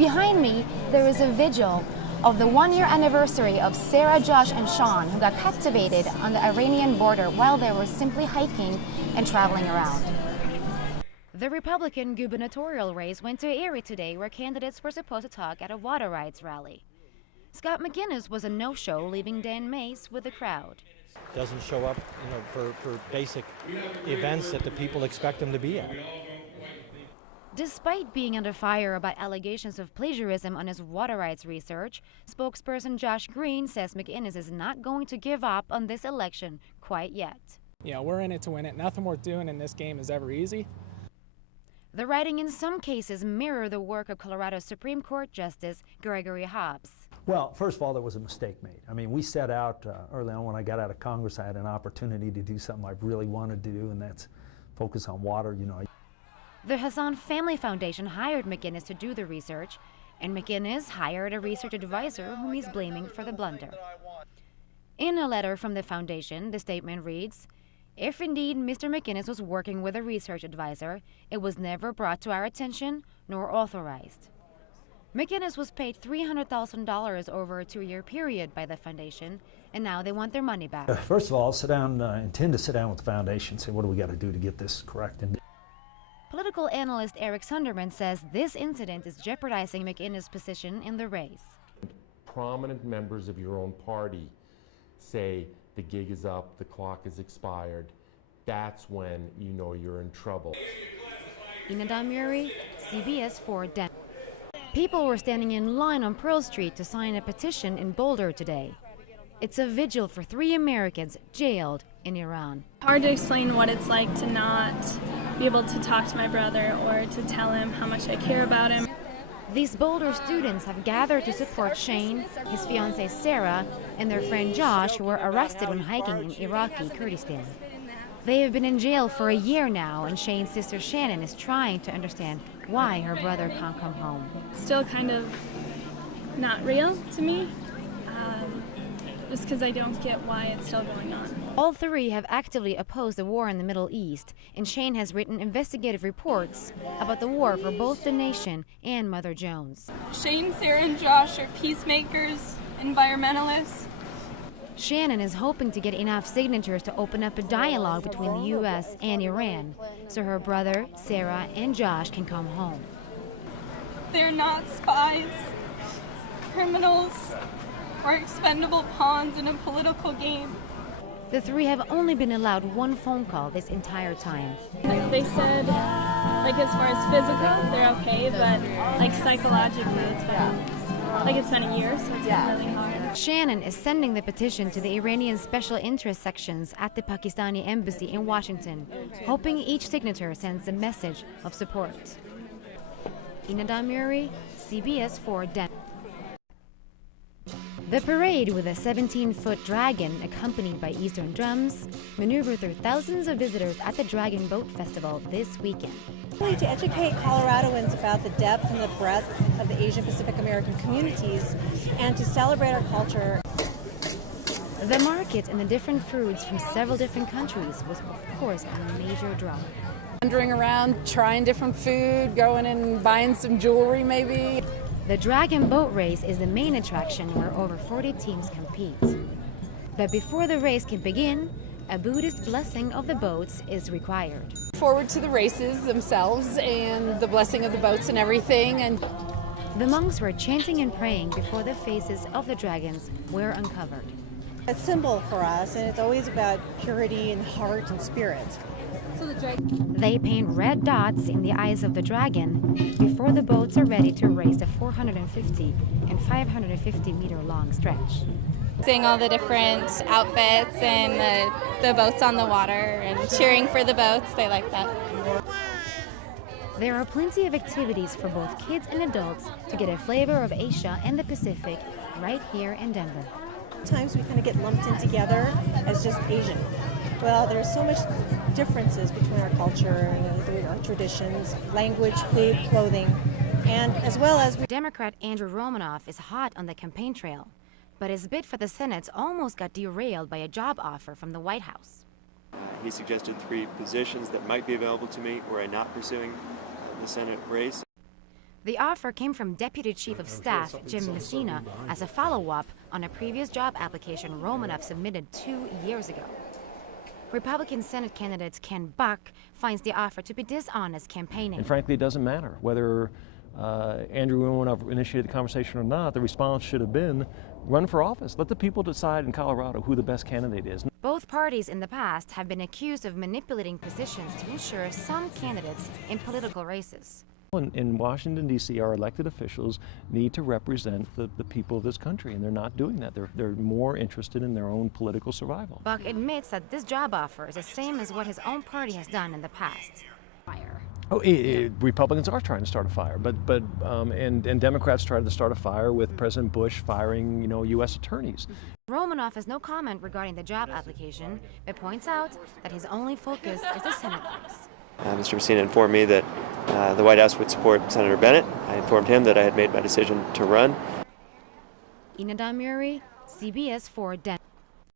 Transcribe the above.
Behind me, there is a vigil of the one-year anniversary of Sarah, Josh, and Sean, who got captivated on the Iranian border while they were simply hiking and traveling around. The Republican gubernatorial race went to Erie today, where candidates were supposed to talk at a water rights rally. Scott McInnes was a no-show, leaving Dan Mace with the crowd. Doesn't show up, for basic events that the people expect him to be at. Despite being under fire about allegations of plagiarism on his water rights research, spokesperson Josh Green says McInnes is not going to give up on this election quite yet. We're in it to win it. Nothing worth doing in this game is ever easy. The writing in some cases mirror the work of Colorado Supreme Court Justice Gregory Hobbs. Well, first of all, there was a mistake made. I mean, we set out early on when I got out of Congress, I had an opportunity to do something I really wanted to do, and that's focus on water, The Hassan Family Foundation hired McInnes to do the research, and McInnes hired a research advisor whom he's blaming for the blunder. In a letter from the foundation, the statement reads, "If indeed Mr. McInnes was working with a research advisor, it was never brought to our attention nor authorized." McInnes was paid $300,000 over a 2-year period by the foundation, and now they want their money back. First of all, intend to sit down with the foundation and say, what do we got to do to get this correct? Political analyst Eric Sunderman says this incident is jeopardizing McInnes' position in the race. Prominent members of your own party say the gig is up, the clock is expired. That's when you know you're in trouble. Ina Damuri, CBS4 Denver. People were standing in line on Pearl Street to sign a petition in Boulder today. It's a vigil for 3 Americans jailed in Iran. Hard to explain what it's like to not be able to talk to my brother or to tell him how much I care about him. These Boulder students have gathered to support Shane, his fiancée Sarah, and their friend Josh, who were arrested when hiking in Iraqi Kurdistan. They have been in jail for a year now, and Shane's sister Shannon is trying to understand why her brother can't come home. It's still kind of not real to me, just because I don't get why it's still going on. All 3 have actively opposed the war in the Middle East, and Shane has written investigative reports about the war for both the nation and Mother Jones. Shane, Sarah, and Josh are peacemakers, environmentalists. Shannon is hoping to get enough signatures to open up a dialogue between the U.S. and Iran, so her brother, Sarah, and Josh can come home. They're not spies, criminals, or expendable pawns in a political game. The 3 have only been allowed 1 phone call this entire time. They said, as far as physical, they're okay, but psychologically, it's been a year, so it's been really hard. Shannon is sending the petition to the Iranian special interest sections at the Pakistani embassy in Washington, hoping each signature sends a message of support. Ina Damuri, CBS4 Denver. The parade with a 17-foot dragon accompanied by Eastern drums maneuvered through thousands of visitors at the Dragon Boat Festival this weekend. To educate Coloradoans about the depth and the breadth of the Asian Pacific American communities and to celebrate our culture. The market and the different foods from several different countries was, of course, a major draw. Wandering around, trying different food, going and buying some jewelry maybe. The Dragon Boat Race is the main attraction where over 40 teams compete. But before the race can begin, a Buddhist blessing of the boats is required. Forward to the races themselves and the blessing of the boats and everything. And the monks were chanting and praying before the faces of the dragons were uncovered. It's a symbol for us, and it's always about purity and heart and spirit. They paint red dots in the eyes of the dragon before the boats are ready to race the 450 and 550 meter long stretch. Seeing all the different outfits and the boats on the water and cheering for the boats, they like that. There are plenty of activities for both kids and adults to get a flavor of Asia and the Pacific right here in Denver. Sometimes we kind of get lumped in together as just Asian. Well, there's so much differences between our culture and our traditions, language, food, clothing, and as well as... Democrat Andrew Romanoff is hot on the campaign trail, but his bid for the Senate almost got derailed by a job offer from the White House. He suggested 3 positions that might be available to me were I not pursuing the Senate race. The offer came from Deputy Chief of Staff Jim Messina as a follow-up on a previous job application Romanoff submitted 2 years ago. Republican Senate candidate Ken Buck finds the offer to be dishonest campaigning. And frankly, it doesn't matter whether Andrew Romanoff initiated the conversation or not. The response should have been, run for office. Let the people decide in Colorado who the best candidate is. Both parties in the past have been accused of manipulating positions to ensure some candidates in political races. In Washington, D.C., our elected officials need to represent the people of this country, and they're not doing that. They're more interested in their own political survival. Buck admits that this job offer is the same as what his own party has done in the past. Fire. Oh, Republicans are trying to start a fire, and Democrats tried to start a fire with President Bush firing, U.S. attorneys. Romanoff has no comment regarding the job application, but points out that his only focus is the Senate race. Mr. Messina informed me that the White House would support Senator Bennett. I informed him that I had made my decision to run. Ina Damuri, CBS4 Denver.